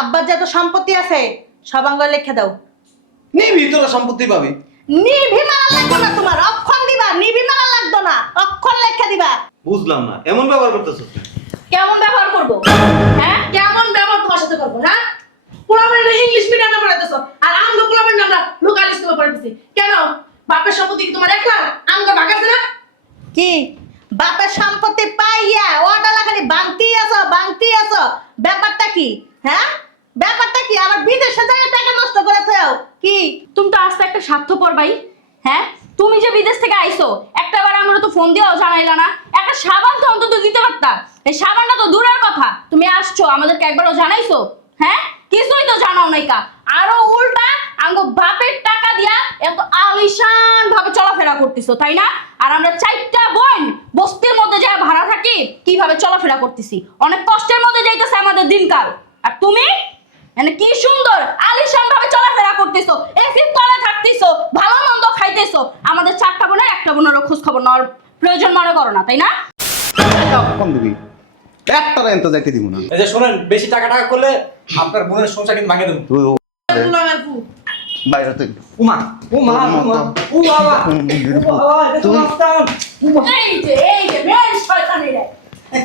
আব্বার যত সম্পত্তি আছে সব আঙ্গুলে লিখে দাও। নিবি তোরা সম্পত্তি পাবি। নিভি মারা লাগবে না, তোমার অক্ষর দিবা, নিভি মারা লাগবে না, অক্ষর লেখা দিবা। বুঝলাম না, এমন ব্যবহার করতেছ। কেমন ব্যবহার করবো? হ্যাঁ, কেমন ব্যবহার তোমার সাথে করবো? হ্যাঁ, পোলাপানরা ইংলিশ মিডিয়ামে পড়াইতেছো আর আমরা পোলাপানরা আমরা লোকাল স্কুলে পড়াইতেছি কেন? বাপের সম্পত্তি কি তোমার একলা? আমগো ভাগ আছে না? কি বাপের সম্পত্তি পাইয়া ওটালা খালি বাংতি আছো, ব্যাপারটা কি? হ্যাঁ, ব্যাপারটা কি? আবার বিদেশে যাই টাকা নষ্ট করে থাও কি? তুমি তো আস্তে একটা স্বার্থপর ভাই। হ্যাঁ, তুমি যে বিদেশ থেকে আইছো একটাবার আমরা তো ফোন দিয়েও জানাইলা না, একটা সাবান তো অন্তত দিতে পারতা। এই সাবানটা তো দূরের কথা, তুমি আসছো আমাদেরকে একবারও জানাইছো? হ্যাঁ, কিছুই তো জানাও নাই কা। আরো উল্টা আঙ্গো বাপের টাকা দিয়া এত আলিশান ভাবে চলাফেরা করতেছো, তাই না? আর আমরা চারটা বোন বস্তির মধ্যে যা ভাড়া থাকি কিভাবে চলাফেরা করতেছি, অনেক কষ্টের মধ্যে যাইতেছে আমাদের দিনকাল। আর তুমি মানে কি সুন্দর আলিশান ভাবে চলাফেরা করতেছো, এসির তলে থাকতেছো, ভালো মন্দ খাইতেছো। আমাদের চারটা বোনের একটা বোনেরও খোঁজ খবর নেওয়ার প্রয়োজন মনে করো না, তাই না? কোন দিবি? একটা রেন্ট যাইতে দিব না। এই যে শুনেন, বেশি টাকা করলে আপনার বোনের সংসার কিন্তু ভাঙে দেবো। বাইরে থেকে উমা উমা উমা ও বাবা এটা তো মাস্তান। এই যে মেন শয়তানিরা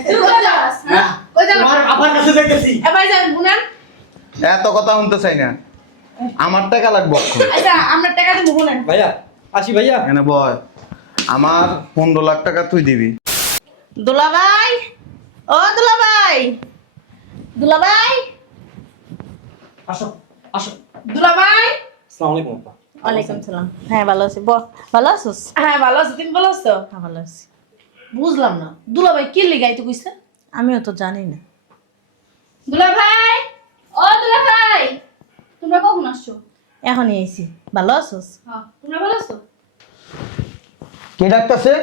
তুই কই যাস? হ্যাঁ, কই যাস? তোমার আবার কাছে দেখতেছি। এ ভাই যান বুনান। এত কথা শুনতে চাই না, আমার টাকা লাগবে অক্ষণ। আচ্ছা আমরা টাকা দেব বুনান। ভাইয়া আসি ভাইয়া। এনে বয়, আমার 15 লাখ টাকা তুই দিবি। দুলাভাই, ও দুলাভাই, দুলাভাই। আসো আসো। দুলাভাই। আসসালামু আলাইকুম আপা। ওয়ালাইকুম সালাম। হ্যাঁ ভালো আছি, ভালো আছিস? হ্যাঁ ভালো আছি, তুমি ভালো আছো? হ্যাঁ ভালো আছি। বুঝলাম না দুলাভাই কি লিগাইতে কইছে? আমিও তো জানি না। দুলাভাই, ও দুলাভাই, তোমরা কখন আসছো? এখনই এসেছি। ভালো আছিস? হ্যাঁ, তোমরা ভালো আছো? কে ডাকতেছে?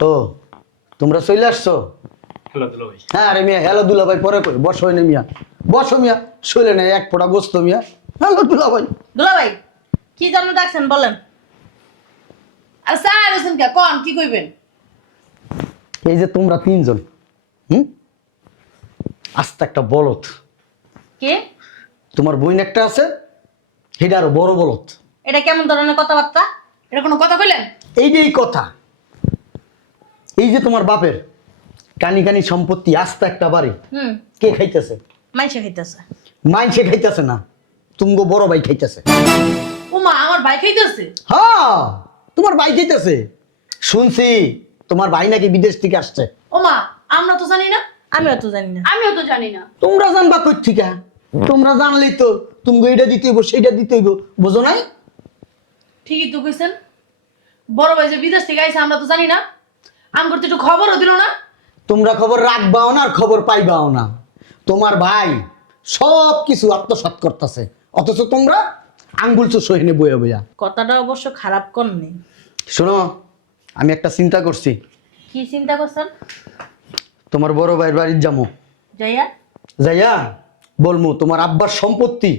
ও তোমরা চলে আসছো? হ্যালো দুলা ভাই। হ্যাঁ আরে মিয়া, হ্যালো দুলা ভাই পরে কই, বসো না মিয়া, বসো মিয়া। শৈলে নাই এক ফোঁটা গোস্ত মিয়া। হ্যালো দুলা ভাই। দুলাভাই কি জন্য ডাকছেন বলেন? আচ্ছা আর হোসেন কা কোন কি কইবেন? এই যে তোমরা তিনজন, আস্তে একটা বলদ। কে? তোমার বোন একটা আছে, সেটা আরো বড় বলদ। এটা কেমন ধরনের কথাবার্তা? এটা কোনো কথা কইলেন? এইটাই কথা। এই যে তোমার বাপের কানি কানি সম্পত্তি, আস্তে একটা বাড়ি, কে খাইতেছে? মাইসে খাইতেছে। মাইনসে খাইতেছে না, তুমগো বড় ভাই খাইতেছে। ওমা আমার ভাই খাইতেছে? হ্যাঁ তোমার ভাই খাইতেছে। শুনছি তোমার ভাই নাকি বিদেশ থেকে আসছে। ওমা আমরা তো জানি না। আমিও তো জানি না। আমিও তো জানি না। তোমরা জানবা কই থেকে? তোমরা জানলেই তো তুমি এটা দিতে হইব সেইটা দিতে হইব, বুঝো নাই? ঠিকই তো কইছেন, বড় ভাই যে বিদেশ থেকে আইছে আমরা তো জানি না। আমগর তো একটু খবরও দিল না। তোমরা খবর রাখবাও না আর খবর পাইবাও না। তোমার ভাই সব কিছু আত্মসাৎ করতেছে, অথচ তোমরা আঙ্গুল চো সহিনে বয়ে বইয়া। কথাটা অবশ্য খারাপ করনি। শোনো, আমি একটা চিন্তা করছি। কি চিন্তা করছেন? তোমার বড় ভাইয়ের বাড়ির যাবো, যাইয়া যাইয়া বলমু তোমার আব্বার সম্পত্তি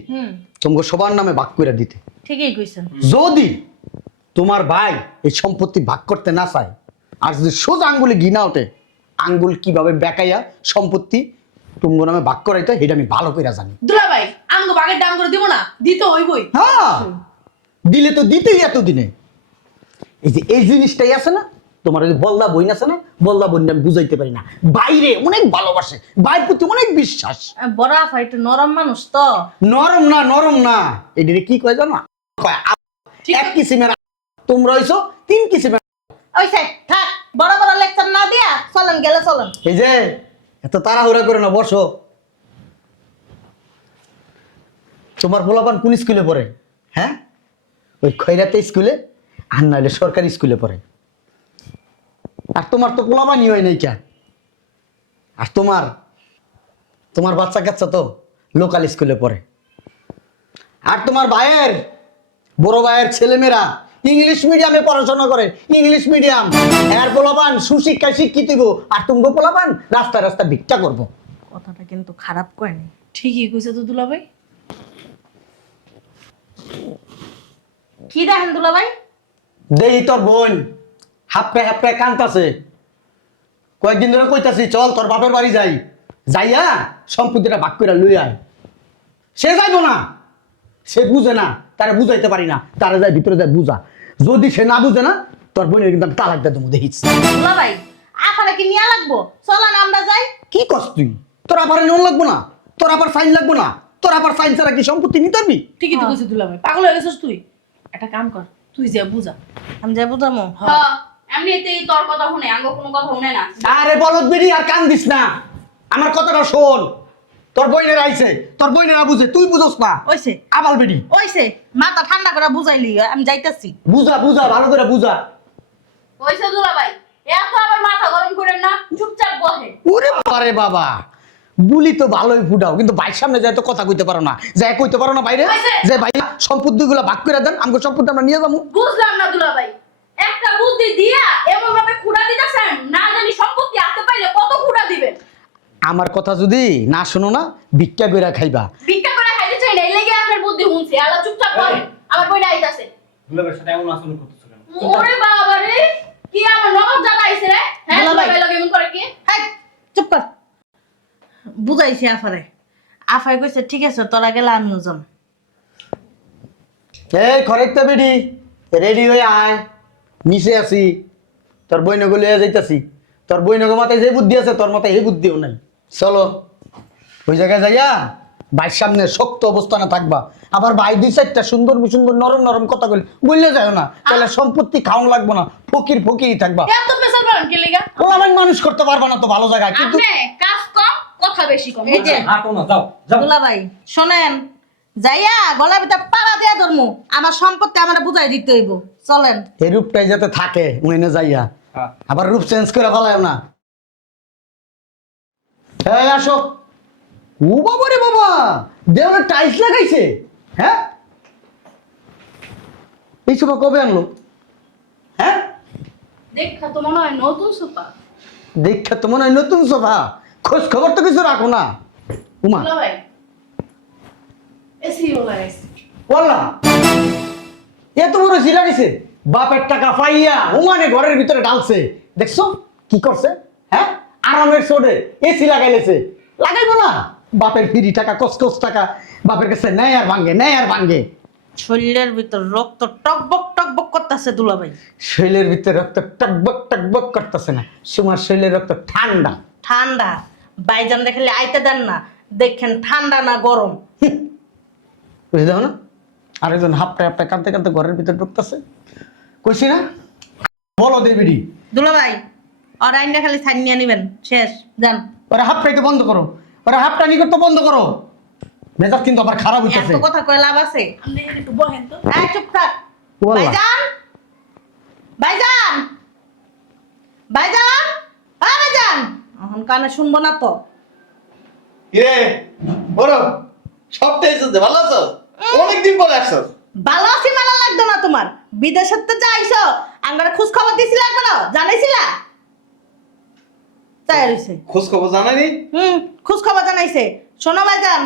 তোমাকে সবার নামে ভাগ করে দিতে। ঠিকই কইছেন। যদি তোমার ভাই এই সম্পত্তি ভাগ করতে না চায়, আর যদি সোজা আঙ্গুলে ঘৃণা ওঠে, আঙ্গুল কিভাবে বেকাইয়া সম্পত্তি তোমার নামে ভাগ করাইতে এটা আমি ভালো করে জানি। দুলা ভাই আমগো বাগের দাম করে দিব না, দিতে হইবই। হ্যাঁ, দিলে তো দিতেই এতদিনে। এই যে এই জিনিসটাই আছে না, তোমার ওই যে বলদা বইন আছে না, বলদা বইন আমি বুঝাইতে পারি না। বাইরে অনেক ভালোবাসে, বাইর প্রতি অনেক বিশ্বাস। বড় আফা একটু নরম মানুষ তো। নরম না, নরম না, এদিকে কি কয় জানো? কয় এক কিসিমের। তোমরা হইছো 3 কিসিমের। ওইসে থাক, বড় বড় লেকচার না দিয়া চলেন, গেলে চলেন। এই যে এত তাড়াহুড়া করে না, বসো। তোমার পোলাপান কোন স্কুলে পড়ে? হ্যাঁ, ওই খয়রাতে স্কুলে, আর নাহলে সরকারি স্কুলে পড়ে। আর তোমার তো পোলাপানই হয় নাই কে? আর তোমার বাচ্চা কাচ্চা তো লোকাল স্কুলে পড়ে। আর তোমার ভাইয়ের, বড় ভাইয়ের ছেলেমেয়েরা ইংলিশ মিডিয়ামে পড়াশোনা করে, ইংলিশ মিডিয়াম। এর পোলাপান সুশিক্ষায় শিক্ষিত হইব, আর তুমি পোলাপান রাস্তায় রাস্তায় ভিক্ষা করবো। কথাটা কিন্তু খারাপ করেনি। ঠিকই কইছে তো দুলা ভাই। কি দেখেন দুলাভাই? দেই তোর বোন হাপড়ে হাপড়ে কান্তাছে। কয়েকদিন ধরে কইতাছি চল তোর বাপের বাড়ি যাই, যাইয়া সম্পত্তিটা ভাগ করে লই আয়। সে যাইবো না, সে বুঝে না, তারা বুঝাইতে পারি না, তারা যায় ভিতরে যায় বুঝা। যদি সে না বুঝে না, তোর বোনের কিন্তু আমি তালাক দিয়ে দেবো, দেখিস। দুলাভাই আফারে কি নিয়ে লাগবো? চলো না আমরা যাই। কি কস তুই? তোর আবার নিয়ম লাগবো না, তোর আবার সাইন লাগবো না, তোর আবার সাইন ছাড়া কি সম্পত্তি নিতে পারবি? ঠিকই তো কইছিস দুলাভাই, পাগল হয়ে গেছিস তুই। একটা কাম কর, তুই যা বুঝা। আমি যাই বুঝামো। হ্যাঁ এমনিতেই তোর কথা শুনে আঙ্গ কোনো কথা শুনে না। আরে বলদ বেরি, আর কান দিস না, আমার কথাটা শোন। তোর বইনের আইছে, তোর বইনেরা বুঝে, তুই বুঝোস না। ওইছে আবাল বেরি, ওইছে, মাথা ঠান্ডা করে বুঝাইলি, আমি যাইতাছি। বুঝা বুঝা, ভালো করে বুঝা। ওইসে দুলাভাই এত আবার মাথা গরম করেন না, চুপচাপ বসে। ওরে বাবারে বাবা, বুলি তো ভালোই ফুটাও, কিন্তু ভাইয়ের সামনে যায় তো কথা কইতে পারো না, যায় কইতে পারো না বাইরে হয়েছে। যে ভাই সম্পত্তিগুলো ভাগ করে দেন, আমাকে সম্পত্তি আমরা নিয়ে যাবো। বুঝলাম না দুলাভাই, একটা বুদ্ধি দিয়া এমন ভাবে খুঁড়া দিতেছেন, না জানি সম্পত্তি হাতে পাইলে কত খুঁড়া দিবেন। আমার কথা যদি না শোনো না, ভিক্ষা কইরা খাইবা। ভিক্ষা করে খাইতে চাই না, এই লেগে আপনার বুদ্ধি শুনছি। আলা চুপচাপ বসেন, আমার বইটা আইতাছে। দুলাভাইয়ের সাথে এমন আচরণ করতেছ কেন? ওরে বাবা রে, কি আমার নগদ জায়গা আইছে রে? হ্যাঁ দুলাভাই। দুলাভাই লগে এমন করে কি? হাই, চুপ কর। বুঝাইছি আফারে। আফাই কইছে ঠিক আছে, তোরা গেলে আমিও যাম। এই খরেকটা বেডি, রেডি হয়ে আয়, নিচে আছি, তোর বইনগো লইয়া যাইতাছি। তোর বইনগো মাথায় যে বুদ্ধি আছে, তোর মাথায় এই বুদ্ধিও নাই। চলো ওই জায়গায় যাইয়া ভাইয়ের সামনে শক্ত অবস্থানে থাকবা। আবার ভাই দুই চারটা সুন্দর সুন্দর নরম নরম কথা বললে যায় না, তাহলে সম্পত্তি খাওয়ান লাগবো না, ফকির ফকিরই থাকবা। এত পেশাল বলেন কি লেগা? ও আমার মানুষ করতে পারবা না তো ভালো জায়গায়, কিন্তু আপনি কাজ কম কথা বেশি কম। এই যে হাঁটো না, যাও যাও। দুলাভাই শোনেন, যাইয়া গলার ভিতরে পাড়া দিয়া ধরমু, আমার সম্পত্তি আমার বুঝাই দিতে হইব। চলেন। এই রূপটাই যাতে থাকে মইনে যাইয়া, হ্যাঁ। আবার রূপ চেঞ্জ করে ফেলায় না। এই আসো। ও বাবা রে বাবা, দেওয়ালে টাইলস লাগাইছে। হ্যাঁ, এই সোফা কবে আনলো? হ্যাঁ, দেখা তো মনে হয় নতুন সোফা। দেখা তো মনে হয় নতুন সোফা, খোঁজ খবর তো কিছু রাখো না। উমা দুলাভাই এসি ওলা এসি। বললাম এত বড় জিরা দিছে, বাপের টাকা পাইয়া ওমানে ঘরের ভিতরে ডালছে। দেখছো কি করছে? হ্যাঁ, আরামের সোডে এসি লাগাইলেছে। লাগাইবো না? বাপের ফিরি টাকা, কসকস টাকা বাপের কাছে নেয় আর ভাঙ্গে, নেয় আর ভাঙ্গে। শরীরের ভিতর রক্ত টকবক টকবক করতেছে দুলাভাই। শরীরের ভিতরে রক্ত টকবক টকবক করতেছে না, তোমার শরীরের রক্ত ঠান্ডা। ঠান্ডা বাইজান দেখালে আইতে দেন না, দেখেন ঠান্ডা না গরম। বুঝে দাও না, আরেকজন হাপটা হাপটা কাঁদতে কাঁদতে ঘরের ভিতরে ঢুকতেছে। কইছি না, বলো দেবিডি। দুলাভাই আর আইনটা খালি ছাই নিয়ে নিবেন, শেষ। যান। ওরা হাপটাইতে বন্ধ করো, ওরা হাপটা নি করতে বন্ধ করো। মেজাজ কিন্তু আবার খারাপ হইতেছে। এত কথা কয় লাভ আছে? আপনি একটু বহেন তো। এই চুপ থাক। বলবা। ভাইজান, ভাইজান, ভাইজান, আ ভাইজান, এখন কানে শুনবো না তো। কিরে বড় সবটাই চলছে, ভালো আছো? অনেকদিন পরে আসছো। ভালো আছি মানা লাগতো না তোমার। বিদেশের তো যাইছো, আমরা খোঁজ খবর দিছিলা একবার, জানাইছিলা? তাই রইছে। খোঁজ খবর জানাইনি? খোঁজ খবর জানাইছে। শোনো ভাইজান,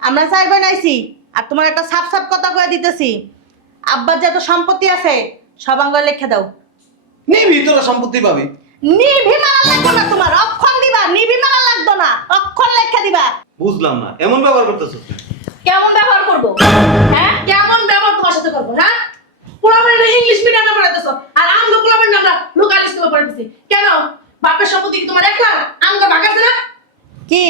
আমরা চাই বানাইছি, আর তোমার একটা সাপ সাপ কথা কয়ে দিতেছি। আব্বার যত সম্পত্তি আছে সব আঙ্গুলে লিখে দাও। নিবি তোরা সম্পত্তি পাবি। নিভি মারা লাগতো না তোমার, অক্ষর দিবা। নিভি মারা লাগতো না, অক্ষর লেখা দিবা। বুঝলাম না, এমন ব্যবহার করতেছো। কেমন ব্যবহার করব? হ্যাঁ কেমন ব্যবহার তোমার সাথে করবো? হ্যাঁ, পোলাপান ইংলিশ মিডিয়ামে পড়াইতেছো, আর আমরা পোলাপান আমরা লোকাল স্কুলে পড়াইতেছি কেন? বাপের সম্পত্তি কি তোমার একলা? আমগো ভাগ আছে না? কি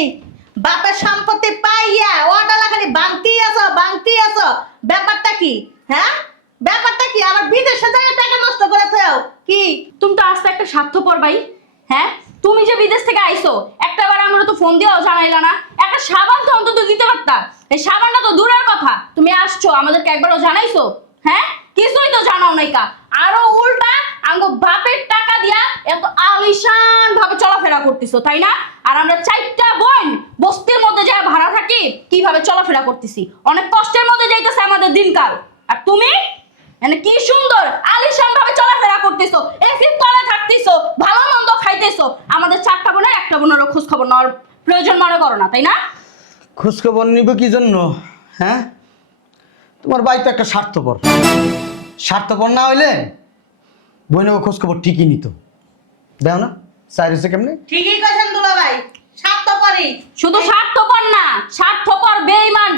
বাপের সম্পত্তি পাইয়া ওটালা খালি বাংতি আছো, বাংতি আছো। ব্যাপারটা কি? হ্যাঁ, ব্যাপারটা কি? আবার বিদেশে যাই টাকা নষ্ট করে থাও কি? তুমি তো আসতে একটা স্বার্থপর ভাই। হ্যাঁ, তুমি যে বিদেশ থেকে আইছো, একটাবার আমরা তো ফোন দিয়েও জানাইলা না। একটা সাবান তো অন্তত দিতে পারতা। এই সাবানটা তো দূরের কথা, তুমি আসছো আমাদেরকে একবারও জানাইছো? হ্যাঁ, কিছুই তো জানাও নাই কা। আরো উল্টা আমগো বাপের টাকা দিয়া এত আলিশান ভাবে চলাফেরা করতেছো, তাই না? আর আমরা চারটা বোন বস্তির মধ্যে যা ভাড়া থাকি কিভাবে চলাফেরা করতেছি, অনেক কষ্টের মধ্যে যাইতেছে আমাদের দিনকাল। আর তুমি মানে কি সুন্দর আলিশান ভাবে চলাফেরা করতেছো, এসির তলে থাকতেছো, ভালো মন্দ খাইতেছো। আমাদের চারটা বোনের একটা বোনেরও খোঁজ খবর নেওয়ার প্রয়োজন মনে করো না, তাই না? খোঁজ খবর নিব কি জন্য? হ্যাঁ, তোমার বাড়িতে একটা স্বার্থপর। স্বার্থপর না হইলে বইনেও খোঁজ খবর ঠিকই নিত। দেও না চাইছে কেমনে? ঠিকই কইছেন দুলাভাই, স্বার্থপরই। শুধু স্বার্থপর না, স্বার্থপর বেঈমান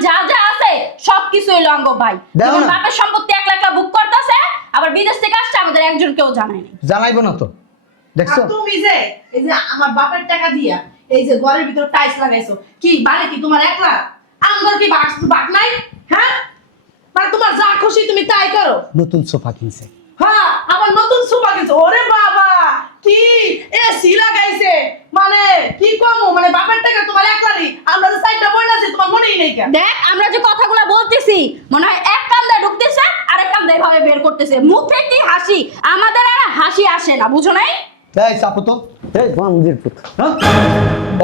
সবকিছু হইলো আঙ্গ ভাই দাও যেমন না। বাপের সম্পত্তি একলা একলা বুক করতেছে আবার বিদেশ থেকে আসছে আমাদের একজন কেউ জানায়নি। জানাইবো না তো, দেখছো? আর তুমি যে এই যে আমার বাপের টাকা দিয়া এই যে ঘরের ভিতর টাইলস লাগাইছো, কি বাড়ি কি তোমার একলা? আমগর কি বাক নাই? হ্যাঁ, মানে তোমার যা খুশি তুমি তাই করো। নতুন সোফা কিনছে। হ্যাঁ, আবার নতুন সোফা কিনছো। ওরে বাবা, কি এসি লাগাইছে, মানে কি কমো, মানে বাপের টাকা তোমার একলারই। আমরা যে সাইডটা বই আছি তোমার মনেই নেই কেন? দেখ আমরা যে কথাগুলো বলতেছি মনে হয় এক কান দিয়ে ঢুকতেছে আরেক কান দিয়ে এভাবে বের করতেছে, মুখে কি হাসি, আমাদের আর হাসি আসে না, বুঝো নাই? এই চাপো তো, এই বামুদের পুত, হ্যাঁ?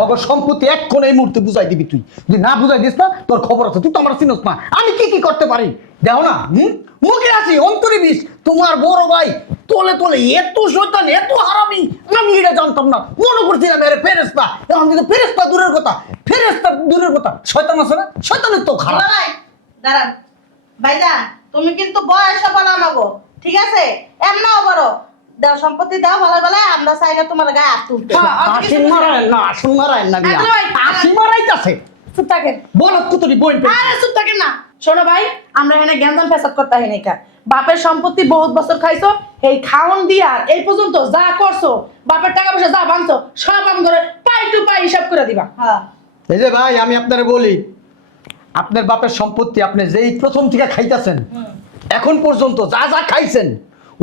অগর সম্পত্তি এক্ষণ এই মুহূর্তে বুঝাই দিবি তুই। যদি না বুঝাই দিস না তোর খবর আছে, তুই তো আমার চিনস না। আমি কি কি করতে পারি দেখো না, মুখে আসি অন্তরে বিষ। তোমার বড় ভাই তোলে তোলে এত শয়তান এত হারামি, আমি এটা জানতাম না। মনে করছিলাম এর ফেরেশতা, এখন কিন্তু ফেরেশতা দূরের কথা, ফেরেশতা দূরের কথা, শয়তান আছে না, শয়তানের তো খারাপ। ভাই দাঁড়ান, ভাইজান তুমি কিন্তু বয়সে বলো না গো, ঠিক আছে? এমনাও বড় দাও, সম্পত্তি দাও ভালো ভালো, আমরা চাইলে তোমার গায়ে হাত তুলতে। হ্যাঁ, আর কিছু আসিন মারায় না, আসিন মারায় না বিয়া, একদম ভাই। আসিন মারাইতাছে। চুপ থাকেন। বলত কুতুরি বই আরে চুপ থাকেন না। শোনো ভাই, আমরা এখানে জ্ঞানদান ফেসাদ করতে হয় নাই কা। বাপের সম্পত্তি বহুত বছর খাইছো, এই খাওন দিয়া এই পর্যন্ত যা করছো, বাপের টাকা পয়সা যা ভাঙছো, সব আম করে পাই টু পাই হিসাব করে দিবা। হ্যাঁ এই যে ভাই আমি আপনারে বলি, আপনার বাপের সম্পত্তি আপনি যেই প্রথম থেকে খাইতেছেন এখন পর্যন্ত যা যা খাইছেন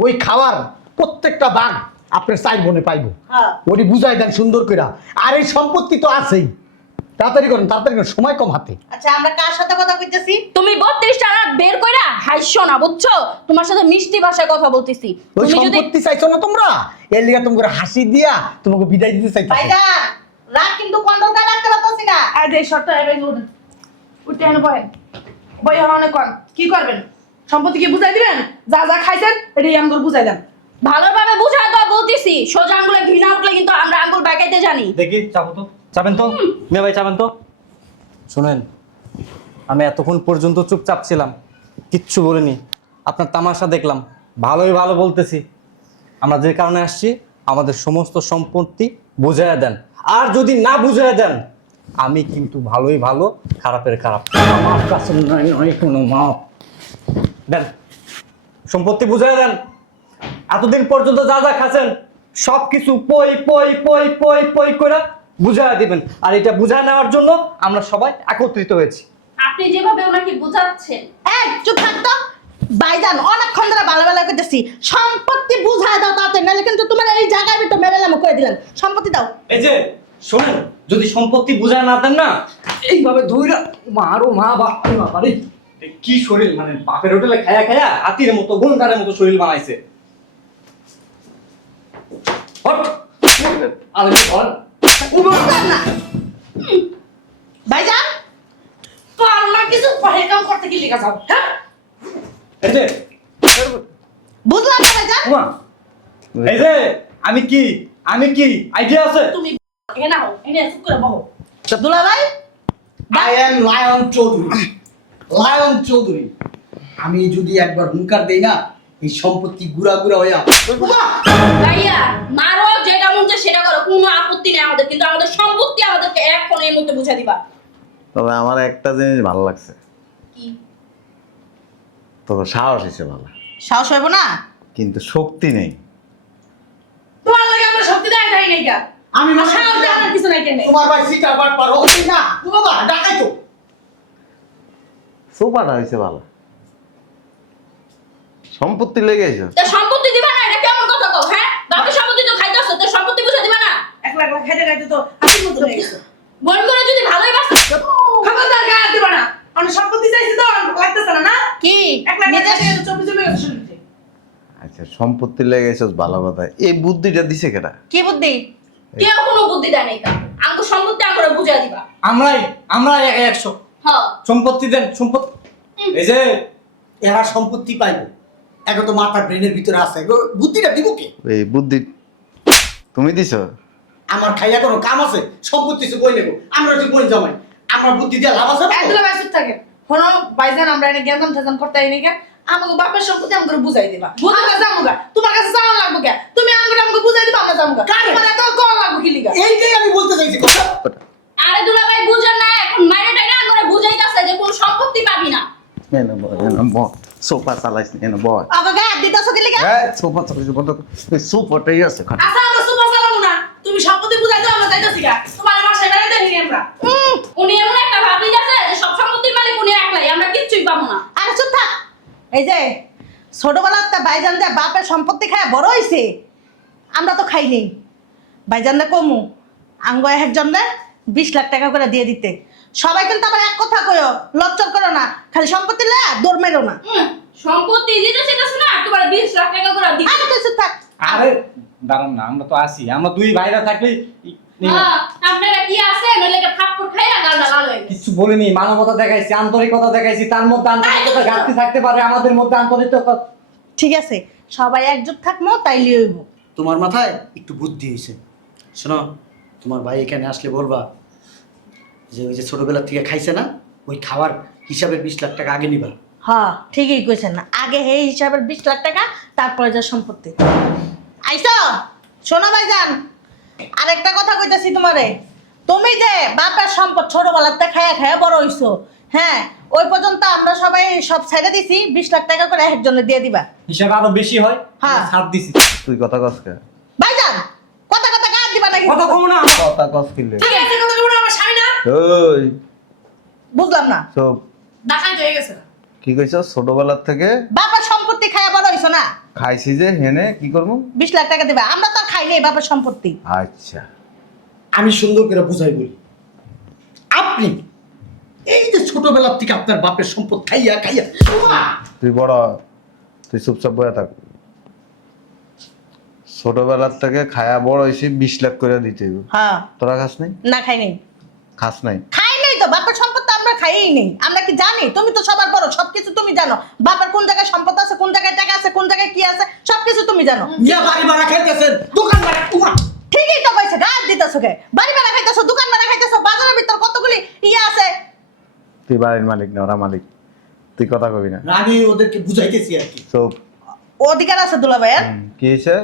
ওই খাওয়ার প্রত্যেকটা ভাগ আপনার চার বোনে পাইবো। হ্যাঁ। ওটি বুঝাই দেন সুন্দর করে। আর এই সম্পত্তি তো আছেই, তাড়াতাড়ি করেন, তাড়াতাড়ি করেন, সময় কম হাতে। আচ্ছা, আমরা কার সাথে কথা কইতেছি? তুমি 32টা রাত বের কইরা হাইছো না, বুঝছো? তোমার সাথে মিষ্টি ভাষায় কথা বলতেছি। ওই তুমি যদি সম্পত্তি চাইছো না তোমরা, এর লিগা তোমাকে হাসি দিয়া তোমাকে বিদায় দিতে চাইছো। ভাইজান রাগ কিন্তু কন্ট্রোল করে রাখতে পারতেছি না। আর এই শর্ত এবার উঠেন, উঠতে হেন বহেন, বই অনেক কন কি করবেন? সম্পত্তি কি বুঝাই দিবেন? যা যা খাইছেন এটাই আমগুলো বুঝাই দেন। ভালোভাবে বুঝায় তো বলতেছি, সোজা আঙ্গুলে ঘৃণা উঠলে কিন্তু আমরা আঙ্গুল বাঁকাইতে জানি। দেখি চাপো তো, চাবেন তো মেয়ে ভাই, চাবেন তো। শুনেন, আমি এতক্ষণ পর্যন্ত চুপচাপ ছিলাম, কিচ্ছু বলিনি। আপনার তামাশা দেখলাম, ভালোই ভালো বলতেছি। আমরা যে কারণে আসছি আমাদের সমস্ত সম্পত্তি বুঝাইয়া দেন, আর যদি না বুঝাইয়া দেন আমি কিন্তু ভালোই ভালো খারাপের খারাপ। আমার কাছে নয় কোনো মাপ। দেন সম্পত্তি বুঝাইয়া দেন। এতদিন পর্যন্ত যা যা খাচ্ছেন সব কিছু পই পই পই পই পই করে বুঝাইয়া দিবেন। আর এটা বুঝায় নেওয়ার জন্য আমরা সবাই একত্রিত হয়েছি। আপনি যেভাবে ওনাকে বুঝাচ্ছেন, এই চুপ থাক তো। ভাইজান অনেকক্ষণ ধরে ভালো ভালো কইতেছি, সম্পত্তি বুঝায় দাও তাতে, নাহলে কিন্তু তোমার এই জায়গায় ভিতর মেরেলাম কই দিলাম। সম্পত্তি দাও। এই যে শোনেন, যদি সম্পত্তি বুঝায় না দেন না, এইভাবে ধইরা মারো মা বাড়ি। কি শরীর, মানে বাপের হোটেলে খায়া খায়া হাতির মতো গন্ডারের মতো শরীর বানাইছে। হট আরে বল বুঝলাম না। ভাইজান তো আল্লাহ কিছু বাহির কাম করতে কি লিখা যাও? হ্যাঁ, এই যে বুঝলাম না ভাইজান। উমা, এই যে আমি কি আইডিয়া আছে? তুমি এখানে হও, এখানে চুপ করে বহো। দুলা ভাই I am lion Chowdhury, lion Chowdhury. আমি যদি একবার হুঙ্কার দেই না, এই সম্পত্তি গুড়া গুড়া হইয়া ভাইয়া মারো, যেটা মন চায় সেটা করো, কোনো আপত্তি নেই আমাদের, কিন্তু আমাদের সম্পত্তি আমাদেরকে এখন এই মুহূর্তে বুঝা দিবা। তবে আমার একটা জিনিস ভালো লাগছে, কি? তবে সাহস হয়েছে ভালো, সাহস হইব না? কিন্তু শক্তি নেই। তোমার লাগে আমরা শক্তি দেয় নাই নাই কা। আমি আর সাহস দেওয়ার কিছু নাই কেন? তোমার ভাই সিটার বাট পার হচ্ছে না, বাবা ডাকাই তো। সোফাটা হয়েছে ভালো, সম্পত্তি লেগে এসো। তা সম্পত্তি দিবা না, এটা কেমন কথা কও? হ্যাঁ, বাপের সম্পত্তি তো খাইতেছ, তো সম্পত্তি বুঝা দিবা না? একলা একলা খাইতে খাইতে তো হাতির মতো হয়ে গেছে। বোন করে যদি ভালোই বাসে, খবরদার গায়ে দিবা না। আমি সম্পত্তি চাইছি তো লাগতেছে না, না? কি একলা একলা নিজে খাইতে চব্বি চব্বি গেছে শরীরে। আচ্ছা, সম্পত্তি লেগে এসো ভালো কথা, এই বুদ্ধিটা দিছে কেটা? কি বুদ্ধি? কেউ কোনো বুদ্ধি দেয় নাই তা। আঙ্গু সম্পত্তি আঙ্গুরে বুঝা দিবা। আমরা 100 হ্যাঁ, সম্পত্তি দেন। সম্পত্তি এই যে এরা সম্পত্তি পাইবো, এখন তো মাথার ব্রেনের ভিতরে আছে, বুদ্ধিটা দিব কে? এই বুদ্ধি তুমি দিছো? আমার খাইয়া কোনো কাম আছে? সম্পত্তি সে বই নেবো, আমরা হচ্ছে বই জমাই, আমার বুদ্ধি দিয়ে লাভ আছে না? একদম ভাই চুপ থাকে। হনো ভাইজান, আমরা এনে জ্ঞান ঠেজান করতে আইনি কে? আমাকে বাপের সম্পত্তি আমাকে বুঝাই দিবা। আমরা যামুগা, তোমার কাছে যাওয়া লাগবে কে? তুমি আমাকে বুঝাই দিবা, আমরা যামুগা। মানে তো কল লাগবে কি লিগা? এইটাই আমি বলতে চাইছি কথা। আরে দুলা ভাই বুঝেন না, এখন মাইরে টাইরা আঙ্গুরে বুঝাইতাছে যে কোনো সম্পত্তি পাবি না। এনে বয় এনে বয় সোফা চালাইছ এনে বয় আবার গায়ে হাত দিতেছো কি লিগা? এই সোফা চালাইছ বন্ধ কর। এই সোফাটাই আছে খাট। আচ্ছা আমরা সুপার চালাবো না, তুমি সম্পত্তি বুঝাই দাও, আমরা যাইতেছি গা। তোমার বাসায় বেড়াতে দেখি আমরা। উনি এমন একটা ভাবি আছে যে সব সম্পত্তির মালিক উনি একলাই, আমরা কিচ্ছুই পাবো না। আরে চুপ থাক। এই যে ছোটবেলাতে ভাইজান যে বাপের সম্পত্তি খায় বড় হইছে, আমরা তো খাইনি। ভাইজান না কমু আঙ্গ একজনে 20 লাখ টাকা করে দিয়ে দিতে। সবাই কিন্তু আবার এক কথা কইও, লজ্জা করো না, খালি সম্পত্তি লয়া দৌড় মেরো না। সম্পত্তি দিতে সেটাছে না, তোমার 20 লাখ টাকা করে দিই। আরে তুই চুপ থাক। আরে দাঁড়ান না, আমরা তো আসি, আমরা দুই ভাইরা থাকলে আপনারা কি আছে নইলে থাপ্পড় খাইয়া গালটা লাল হয়ে গেছে। কিছু বলিনি, মানবতা দেখাইছি, আন্তরিকতা দেখাইছি, তার মধ্যে আন্তরিকতা ঘাটতি থাকতে পারে, আমাদের মধ্যে আন্তরিকতা। ঠিক আছে, সবাই একজোট থাকবো তাইলে হইব। তোমার মাথায় একটু বুদ্ধি হয়েছে। শোনো, তোমার ভাই এখানে আসলে বলবা যে ওই যে ছোটবেলা থেকে খাইছে না, ওই খাবার হিসাবে 20 লাখ টাকা আগে নিবা। হ্যাঁ ঠিকই কইছেন না, আগে এই হিসাবের 20 লাখ টাকা, তারপরে যা সম্পত্তি। আইসো শোনো ভাইজান, আরেকটা কথা কইতাছি তোমারে। তুমি যে বাপের সম্পদ ছোটবেলাতে খায়া খায়া বড় হইছো, হ্যাঁ ওই পর্যন্ত আমরা সবাই সব ছেড়ে দিছি, 20 লাখ টাকা করে একজনে দিয়ে দিবা। হিসাব আরো বেশি হয়, হ্যাঁ। ছাড় দিছি। তুই কথা কস কে? ভাইজান কথা কথা গায়ে দিবা নাকি? কত কম না। কথা কস কিলে? ঠিক আছে, কথা বলবো না, আমার স্বামী না। ওই বুঝলাম না। সব ডাকাইতে হয়ে গেছে। কি কইছ? ছোটবেলার থেকে বাপের সম্পত্তি খায়া বড় হইছো না, খাইছি যে হেনে কি করবো? 20 লাখ টাকা দিবা। আমরা তো আর খাই নাই বাপের সম্পত্তি। আচ্ছা আমি সুন্দর করে বুঝাই বলি। আপনি এই যে ছোটবেলার থেকে আপনার বাপের সম্পদ খাইয়া খাইয়া তুই বড়, তুই চুপচাপ বয়ে থাক। ছোটবেলার থেকে খায়া বড় হয়েছি 20 লাখ করে দিতে হইব। হ্যাঁ তোরা খাস নাই? না খাই নাই। খাস নাই? খাই নাই তো, বাপের সম্পদ তো আমরা খাইই নেই। আমরা কি জানি? তুমি তো সবার বড়, সবকিছু তুমি জানো। বাপের কোন জায়গায় সম্পদ আছে, কোন জায়গায় টাকা আছে, কোন জায়গায় কি আছে, সবকিছু তুমি জানো। মিয়া বাড়ি ভাড়া খাইতেছেন, দোকান ভাড়া তোমার। ঠিকই তো কইছে, গাছ দিতেছো কে? বাড়ি ভাড়া খাইতেছো, দোকান ভাড়া খাইতেছো, বাজারের ভিতর কতগুলি ইয়ে আছে। তুই বাড়ির মালিক না, ওরা মালিক। তুই কথা কবি না। আমি ওদেরকে বুঝাইতেছি আর কি। চুপ। অধিকার আছে দুলা ভাইয়ের। কি হয়েছে?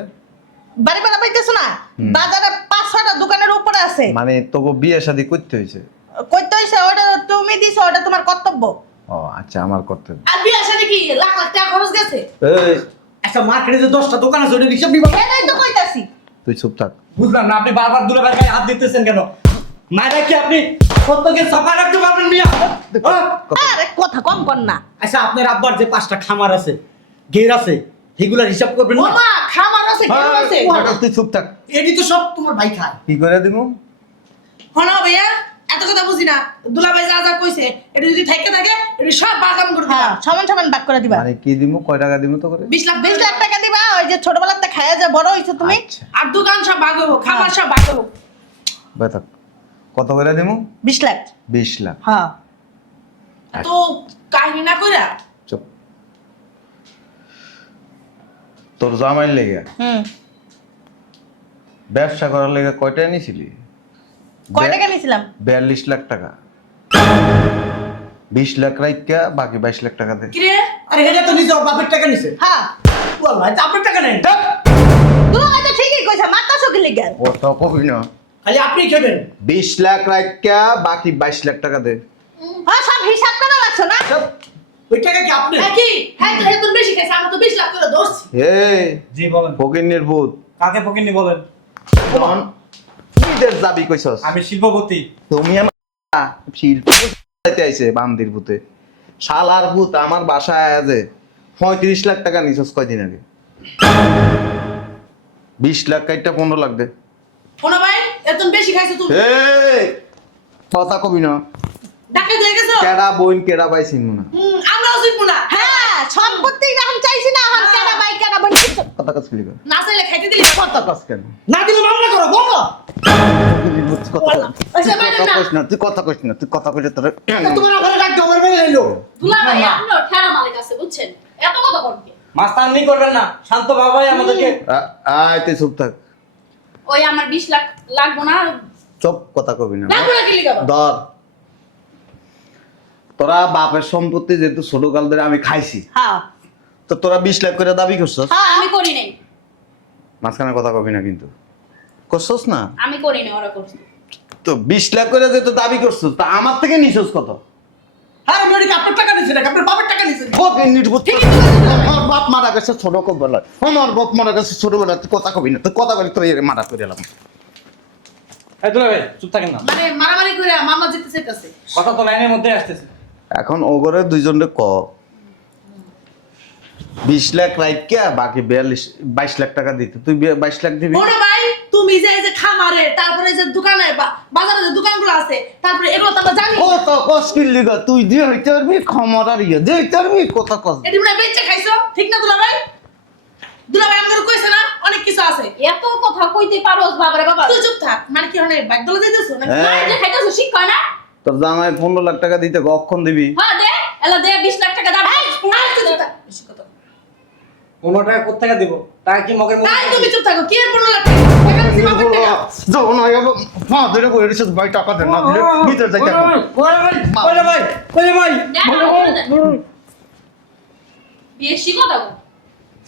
বাড়ি ভাড়া পাইতেছো না, বাজারে 5-6টা দোকানের উপরে আছে। মানে তোকে বিয়ে শাদী করতে হয়েছে? কইতে হইছে, ওটা তুমি দিছো, ওটা তোমার কর্তব্য। ও আচ্ছা, আমার কর্তব্য। আর বিয়ের সাথে কি লাখ লাখ টাকা খরচ গেছে? এই আচ্ছা, মার্কেটে যে 10টা দোকান আছে ওটা হিসাব নিবা। এটাই তো কইতাছি। তুই চুপ থাক। বুঝলাম না, আপনি বারবার দুলা ভাই গায়ে হাত দিতেছেন কেন? মায়েরা কি আপনি সত্যকে সাফা রাখতে পারবেন মিয়া? হ্যাঁ? আরে কথা কম কর না। আচ্ছা, আপনার আব্বার যে 5টা খামার আছে, গের আছে, এগুলার হিসাব করবেন ও না? মা, খামার আছে, গেরু আছে। তুই চুপ থাক। এটি তো সব তোমার ভাই খায়। কি করে দিব? হনো ভাইয়া, এত কথা বুঝি না। দুলাভাই যা যা কইছে, এটা যদি থাকে থাকে, এটা সব বাগাম করে দিবা। হ্যাঁ সমান সমান ভাগ করে দিবা। মানে কি দিব? কয় টাকা দিব তো করে? 20 লাখ 20 লাখ টাকা দিবা, ওই যে ছোটবেলাতে খায়া যে বড় হইছো তুমি। আচ্ছা, আর দোকান সব ভাগ হবো, খামার সব ভাগ হবো। বয়ে থাক। কত করে দিব? 20 লাখ। 20 লাখ। হ্যাঁ তো কাহিনী না কইরা চুপ। তোর জামাইর লেগে ব্যবসা করার লেগে কয়টা নিছিলি? কয় টাকা নিছিলাম? 42 লাখ টাকা। 20 লাখ রাইকা বাকি 22 লাখ টাকা দে। কি রে? আরে এটা তো নিজে ওর বাপের টাকা নিছে। হ্যাঁ ওয়াল্লাহ, এটা আপনার টাকা নেই। তুই হয়তো ঠিকই কইছ, মারতাছো কি লিগা? ও তো কবি না। খালি আপনি খাবেন। 20 লাখ রাইকা বাকি 22 লাখ টাকা দে। হ্যাঁ সব হিসাব করা লাগছো না। ওই টাকা কি আপনি? হ্যাঁ কি? হ্যাঁ তো হেতুন বেশি খাইছে, আমরা তো 20 লাখ করে ধরছি। এই জি বলেন। ফকিন্নির ভূত, কাকে ফকিন্নি বলেন? তখন বিদেশ যাবি কইছস? আমি শিল্পপতি। তুমি আমার শিল্প চাইতে আইছে বান্দির ভূতে। শালার ভূত আমার বাসায় আয়া যে 35 লাখ টাকা নিছস কয়দিন আগে। 20 লাখ কাইটা 15 লাখ দে। হনো ভাই, হেতুন বেশি খাইছে তুমি। এই কথা কবি না। ডাকাই দিয়ে গেছো? কেডা বইন কেডা ভাই চিনবো না। আমরাও চিনবো না। হ্যাঁ সম্পত্তি যখন চাইছি না, এখন কেডা বাই কেডা বল কিছু। কথা কাজ করি না। না চাইলে খাইতে দিলি। কথা কাজ কেন? না দিলে মামলা করো, বলো। তুই কথা কইস না, তুই কথা কইলে তোর তোমার আবার রাগ জমার বেলে এলো। দুলাভাই আপনার ঠেলা মালিক আছে বুঝছেন, এত কথা বলবে। মাস্তানি করবেন না, শান্ত বাবাই আমাদেরকে। আয় তুই চুপ থাক। ওই আমার 20 লাখ লাগবো না। চুপ, কথা কবি না। লাগবো না কি লিগা? ধর, তোরা বাপের সম্পত্তি যেহেতু ছোট কাল ধরে আমি খাইছি, হ্যাঁ তো তোরা 20 লাখ করে দাবি করছস। আমি করি নাই। মাঝখানে কথা কবি না কিন্তু। করছস না? আমি করি না, ওরা করছে। তো 20 লাখ করে যেহেতু দাবি করছস, তা আমার থেকে নিছস কত? আরে মেয়েটা আপনার টাকা দিছে। টাকা আপনার বাবার টাকা নিছেন ফকিন্নির পুত আমার বাপ মারা গেছে ছোট বেলা আমার বাপ মারা গেছে ছোটবেলা তুই কথা কবি না তুই কথা বলি তোর মারা করে এলাম এই দুলা ভাই চুপ থাকেন না, মানে মারামারি করে মামা জিততে চাইতেছে কথা তো লাইনের মধ্যে আসতেছে। এখন ওগরে দুইজনে ক 20 লাখ রাইটকে বাকি 22 লাখ টাকা দিতে তুই 22 লাখ দিবি বড় ভাই তুমি যে এই যে খামারে তারপরে যে দোকানে বাজারে যে দোকানগুলো আছে তারপরে এগুলো তো আমরা জানি কত কষ্টিল লিগা তুই দিয়ে হইতে পারবি ক্ষমতার ইয়ে দিয়ে হইতে পারবি কত কষ্ট এটি মনে হয় বেঁচে খাইছো ঠিক না দুলা ভাই আমাদের কইছে না অনেক কিছু আছে এত কথা কইতে পারোস বাবারে বাবা। তুই চুপ থাক মানে কি হনে বাগদলা দিতেছো না হ্যাঁ। মার যে খাইতেছো শিক্ষা না। তোর জামাই 15 লাখ টাকা দিতে কখন দিবি হ্যাঁ দে, এলা দে 20 লাখ টাকা দাম। আর তুই চুপ থাক বেশি কথা 15 টাকা কোথা থেকে দিব? টাকা কি মগের মধ্যে? তাই তুমি চুপ থাকো কি এর 15 লাখ টাকা দিছি বাবার টাকা যখন হ্যাঁ ধরে কই রিসে ভাই টাকা দে না দিলে ভিতর যাইতে কইলে ভাই দেখ, বেশি কথা বল।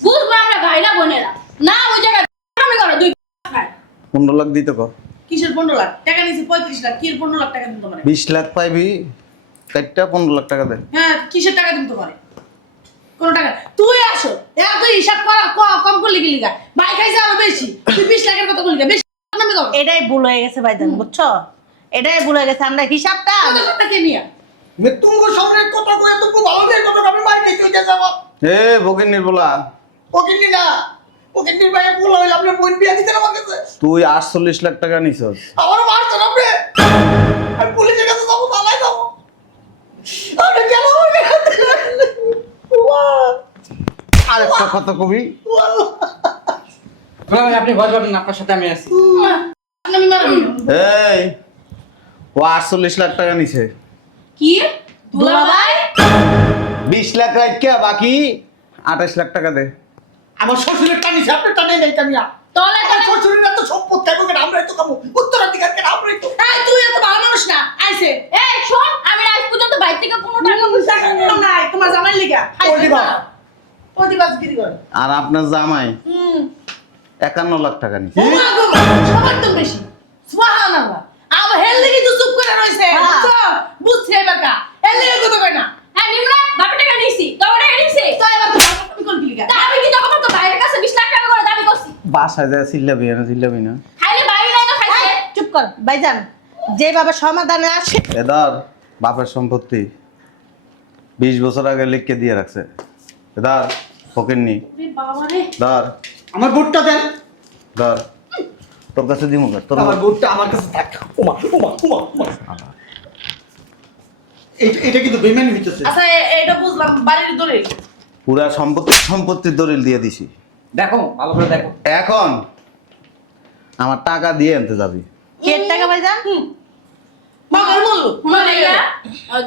বুঝবো আমরা ভাইরা বোনেরা না ওই জায়গায় আমি করো দুই খায়। 15 লাখ দিতে ক কিসের 15 লাখ টাকা নিছি 35 লাখ কি এর 15 লাখ টাকা দিন তোমারে 20 লাখ পাইবি কাইটটা 15 লাখ টাকা দে হ্যাঁ কিসের টাকা দিন তোমারে কোন টাকা তুই আসো এত হিসাব করা কম করলি কি লিগা ভাই খাইছে আরো বেশি তুই 20 লাখের কথা বললি বেশি নামে কম এটাই ভুল হয়ে গেছে ভাইজান বুঝছো, এটাই ভুল হয়ে গেছে। আমরা হিসাবটা কত টাকা নিয়া মে তুমগো সামনে কথা কয়ে তুমগো ভালো করে কথা আমি মারি নাই তুই যাব এ ভগিনীর বলা ওকিনি না ওকিনি ভাই ভুল হইল আপনি বোন বিয়া দিতে আমার কাছে তুই 48 লাখ টাকা নিছস আমার মারছেন আপনি আমি পুলিশের কাছে যাবো পালাই যাবো আরে কেন আরেকটা কথা কবি দুলা ভাই আপনি ভয় পাবেন না, আপনার সাথে আমি আছি। আমি মারবি এই ও 48 লাখ টাকা নিছে কি দুলা ভাই 20 লাখ রাইটকে বাকি 28 লাখ টাকা দে আমার শ্বশুরের টানি আপনি টানে নাই টানিয়া তলে আমার তলে শ্বশুরের না তো সম্পত্তি থাকবে কেন আমরাই তো কামু উত্তরাধিকার কেন আমরাই তো এই তুই এত ভালো মানুষ না আইছে এই শোন আমি আজ পর্যন্ত বাইরে থেকে কোনো টাকা পয়সা টাকা নিলাম নাই তোমার জামাই লিগা প্রতিভা। প্রতিবাদগিরি করে আর আপনার জামাই 51 লাখ টাকা নিছে ওমা গো সবার তো বেশি সুবহানাল্লাহ আমার হেল লাগি তো চুপ করে রইছে বুঝছো বুঝছে বাকা হেল লাগি কথা কই না হ্যাঁ নিমরা বাপের টাকা নিছি দৌড়ে নিছি তো এবার তুমি কোন কি লিগা তা আমি কি তখন তো বাইরের কাছে 20 লাখ টাকা করে দাবি করছি বাসায় যায় চিল্লাবি না চিল্লাবি না খাইলে বাইরে নাই তো খাইছে চুপ কর ভাইজান, যেভাবে সমাধানে আসে এদার বাপের সম্পত্তি 20 বছর আগে লিখকে দিয়ে রাখছে এদার ফকিরনি ওরে বাবা রে ধর আমার বুটটা দেন ধর তোর কাছে দিমু কর তোর আমার বুটটা আমার কাছে থাক ওমা ওমা ওমা ওমা এটা কিন্তু বেমানি হইতেছে আচ্ছা এইটা বুঝলাম বাড়ির দরে পুরা সম্পত্তির দলিল দিয়ে দিছি দেখো ভালো করে দেখো। এখন আমার টাকা দিয়ে আনতে যাবি কে টাকা ভাইজান? মাগর বল শুনো লাইয়া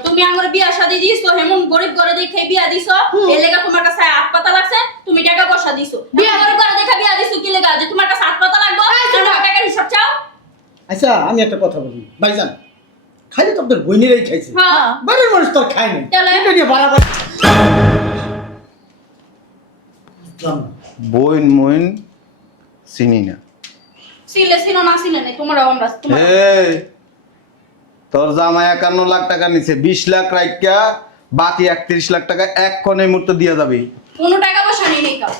তুমি আমার বিয়া শাদি দিছো হেমন গরিব ঘরে দেখে বিয়া দিছো এই লেগা তোমার কাছে হাত পাতা লাগছে তুমি টাকা পয়সা দিছো বিয়া গরিব ঘরে দেখে বিয়া দিছো কি লেগা যে তোমার কাছে হাত পাতা লাগবে টাকার হিসাব চাও। আচ্ছা আমি একটা কথা বলি ভাইজান খাইলে তো আপনার বইনেরাই খাইছে হ্যাঁ বাড়ির মানুষ তো আর খায় নাই তাহলে? এটা নিয়ে বাড়াবাড়ি বুঝলাম না। বইন চিনি না সিলে সিনো না সিলে নেই তোমার আমরা তোমার এই তোর জামাই 51 লাখ টাকা নিছে 20 লাখ রাইকা বাকি 31 লাখ টাকা এক্ষণ এই মুহূর্তে দিয়ে যাবি কোনো টাকা পয়সা নেই নেই কাউ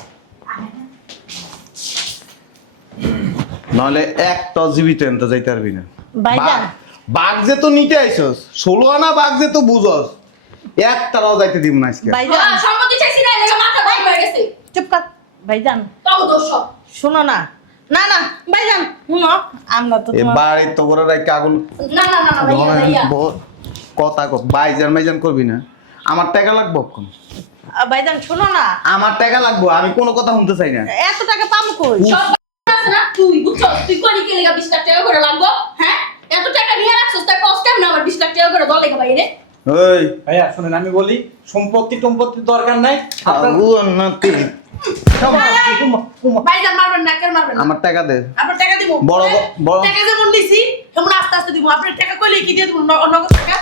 নাহলে একটা জীবিত এনতে যাইতে পারবি না ভাইজান। বাঘ যে তো নিতে আইছস 16 আনা বাঘ যে তো বুঝস একটাও যাইতে দিব না আজকে ভাইজান সম্মতি চাইছি না লেগা মাথা গরম হয়ে গেছে চুপ কর ভাইজান, তাও দোষ সব। শুনো না না না ভাইজান শুনো, আমরা তো এ তোমার বাড়ি তো করে রাইকা আগুন না না না না ভাইয়া ভাইয়া কথা কো বাইজান মাইজান করবি না আমার টাকা লাগবে কোন ভাইজান শুনো না, আমার টাকা লাগবে আমি কোনো কথা শুনতে চাই না এত টাকা পাবো কই? সব আছে না তুই বুঝছো তুই কোনি কি লেগা 20 লাখ টাকা করে লাগবো হ্যাঁ এত টাকা নিয়ে রাখছস তাই কষ্ট কেমন আবার 20 লাখ টাকা করে দল লেখা বাইরে ওই ভাইয়া শুনেন আমি বলি সম্পত্তির দরকার নাই আপনার আগুন নাতি ভাইজান মারবেন না কেন মারবেন না আমার টাকা দে আপনার টাকা দিব বড় টাকা যেমন নিছি তেমন আস্তে আস্তে দিব আপনার টাকা কইলে কি দিয়ে দিব নগদ টাকা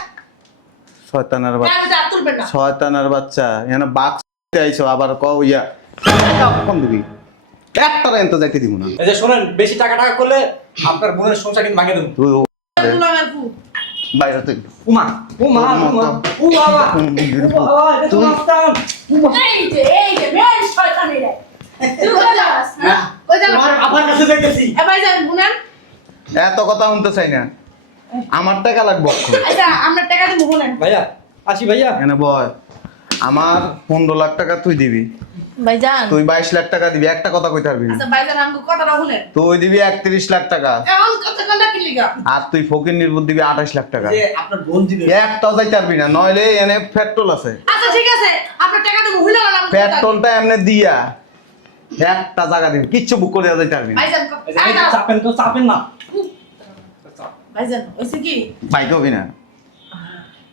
শয়তানের বাচ্চা টাকা যা তুলবেন না শয়তানের বাচ্চা এখানে বাঘ আইছো আবার কও ইয়া কোন দিবি একটা এনতে যাইতে দিব না এই যে শুনেন বেশি টাকা করলে আপনার বোনের সংসার কিন্তু ভাঙে দেবো তুই দুলাভাই আপু বাইরে তুই উমা উমা উমা ও বাবা এটা তো মাস্টার এই যে মেন শয়তানি রে তুই কোথায় যাস হ্যাঁ কই যাবেন? তোমার আব্বার কাছে যাইতেছি। এ ভাইজান শুনেন, এত কথা শুনতে চাই না, আমার টাকা লাগবে অক্ষণ। আচ্ছা আমরা টাকা দিব শুনেন। ভাইয়া আসি ভাইয়া এখানে বয়, আমার 15 লাখ টাকা তুই দিবি, ভাইজান তুই 22 লাখ টাকা দিবি, একটা কথা কইতে পারবি না। আচ্ছা ভাইজান আমাকে কথাটা শুনেন। তুই দিবি 31 লাখ টাকা, এমন কথা কোনটা কি লিগা? আর তুই ফকির নির্বুদ দিবি 28 লাখ টাকা। যে আপনার বোন দিবে। একটাও যাইতে পারবি না, নইলে এনে পেট্রোল আছে, আচ্ছা ঠিক আছে, আপনার টাকা দিব হইলো না আমাকে কথা। পেট্রোলটা এমনি দিয়া একটা জায়গা দিবি, কিচ্ছু বুক করে যাইতে পারবি না। ভাইজান এই যে চাপেন তো চাপেন না ভাইজান হইছে কি? বাইক হবি না,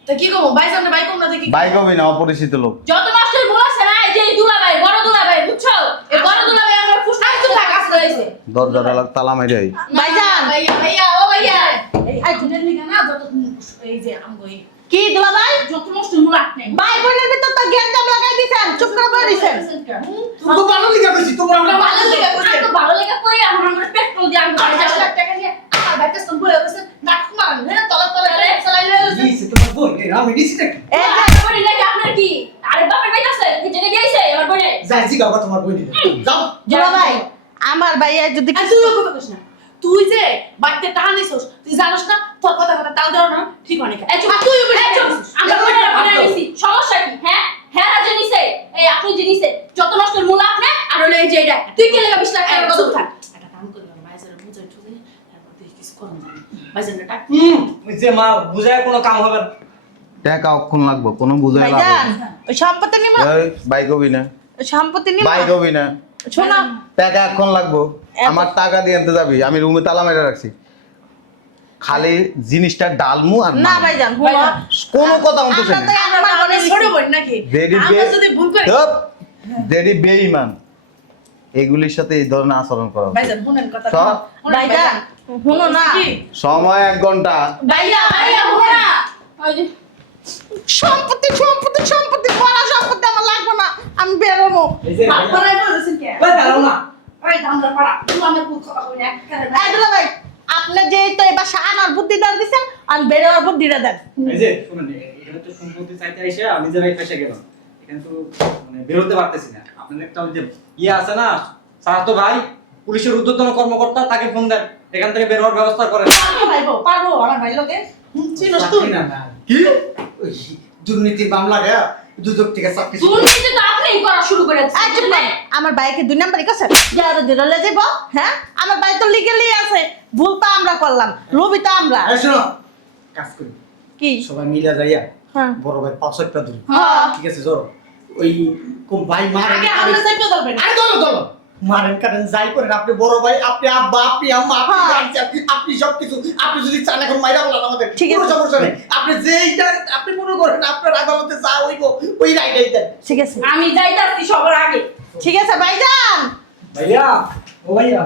তা কি করব? ভাইজান বাইক কোন না দেখি। বাইক হবি না, অপরিচিত লোক। যত মাস্টার বলেছে না এই যে এই দুলাভাই বড় দুলাভাই বুঝছো এই বড় দুলাভাই আমরা ফুসটাই তো কাজ করেছে দরজা তালা মারি। ভাইজান। ভাইয়া ভাইয়া ও ভাইয়া এই আইজনের লিগা না যত এই যে আমগই কি দুলা ভাই? যত নষ্ট মুলাট নেই। ভাই বোনের ভিতর তো গ্যাঞ্জাম লাগাই দিছেন, চুপ করে বসে দিছেন। তুমি তো ভালো লিখা কইছি, তোমরা আমরা ভালো লিগা করছি। আর তো ভালো লেগে করে এখন আমরা পেট্রোল দিয়ে আমরা 50 লাখ টাকা নিয়ে আমার বাইকে সম্পূর্ণ হয়েছে নাটক মারেন হ্যাঁ তলা তলা চালাই লয়েছে। দিছি তোমার বোন, আমি দিছি নাকি? এই যে আমার বোনের নাকি আপনার কি আরে বাপের বাইক আছে কি জেনে গেছে আমার বোনে যাইছি গাবা তোমার বোন দিবে। যাও। দুলা ভাই, আমার ভাইয়া যদি আর তুই কথা কইস না। তুই যে বাইকতে টাকা নিছস তুই জানোস না তোর কথা কথা তাল দেও না ঠিক অনেক। এই চুপ আর তুই এই চুপ আমরা বোনের ফোনে নিছি সমস্যা কি হ্যাঁ হ্যাঁ রাজে নিছে এই আপনি যে নিছে যত নষ্টের মূল আপনি আর হলো এই যে এটা তুই কে লাগা 20 লাখ টাকা কথা কথা থাক একটা কাম করবি ভাইজারে বুঝাই টুঝাই তারপর তুই কিছু করন না ভাইজারে টাকা ওই যে মা বুঝায় কোনো কাম হবে না টাকা অক্ষণ লাগবো, কোনো বুঝাই ভাইজান লাগবে। ওই সম্পত্তি নিব, বাইক হবি না, ওই সম্পত্তি নিব। বাইক হবি না, শোনো টাকা এখন লাগবো, আমার টাকা দিয়ে আনতে যাবি, আমি রুমে তালা মেরে রাখছি, খালি জিনিসটা ডালমু আর না নামু। ভাইজান শুনো, কোনো কথা শুনতেছে আমরা তো না। একবার বলে ছোট দিছি। বোন নাকি Daddy আমরা বে- যদি ভুল করি ধুপ, daddy বেঈমান, এগুলির সাথে এই ধরনের আচরণ করা উচিত। ভাইজান শুনেন কথা সব। ভাইজান শুনো না, সময় 1 ঘন্টা, ভাইয়া ভাইয়া বোনা ওই যে সম্পত্তি সম্পত্তি সম্পত্তি বড় সম্পত্তি আমার লাগবে না, আমি বেরোবো। এই যে হাত ধরাই বলেছেন কে ভাই দাঁড়াও না ওই দামদার পাড়া তুই আমার ভুল কথা কই না এই দুলা ভাই, আপনি যে তো এবার আনার বুদ্ধিটা দিছেন আর বেরোয়ার বুদ্ধিটা দেন। এই যে শুনুন এখানে তো সম্পত্তি চাইতে এসে আমি নিজেরাই ফেসে গেলাম এখানে তো মানে বেরোতে পারতেছি না আপনার একটা ওই যে ইয়ে আছে না সারাতো ভাই পুলিশের ঊর্ধ্বতন কর্মকর্তা তাকে ফোন দেন এখান থেকে বের হওয়ার ব্যবস্থা করেন পারবো আমার ভাই লোকে চিনস তুই না না কি ওই দুর্নীতি মামলা রে দুদক থেকে সব কিছু দুর্নীতি তো আপনিই করা শুরু করেছেন এই চুপ কর, আমার বাইকে 2 নাম্বারই কাছে যারা দিলে যাব, হ্যাঁ আমার বাই তো লিগ্যালি আছে, ভুল তো আমরা করলাম, লোভী তো আমরা। এই শোনো কাজ করি কি সবাই মিলে যাইয়া হ্যাঁ বড় ভাই 5 একটা ধরি হ্যাঁ ঠিক আছে জোর ওই কোন ভাই মারেন আগে আমরা যাইতে ধরবেন আরে দলো দলো মারেন কারেন যাই করেন আপনি বড় ভাই আপনি আব্বা আপনি আম্মা আপনি হ্যাঁ। গার্জিয়ান, আপনি সবকিছু আপনি যদি চান এখন মাইরা বলেন আমাদের ঠিক আছে। কোনো সমস্যা নেই আপনি যেইটা আপনি মনে করেন আপনার আদালতে যা হইব ওই রাইটাই দেন ঠিক আছে আমি যাইতাছি সবার আগে ঠিক আছে ভাইজান। ভাইয়া ও ভাইয়া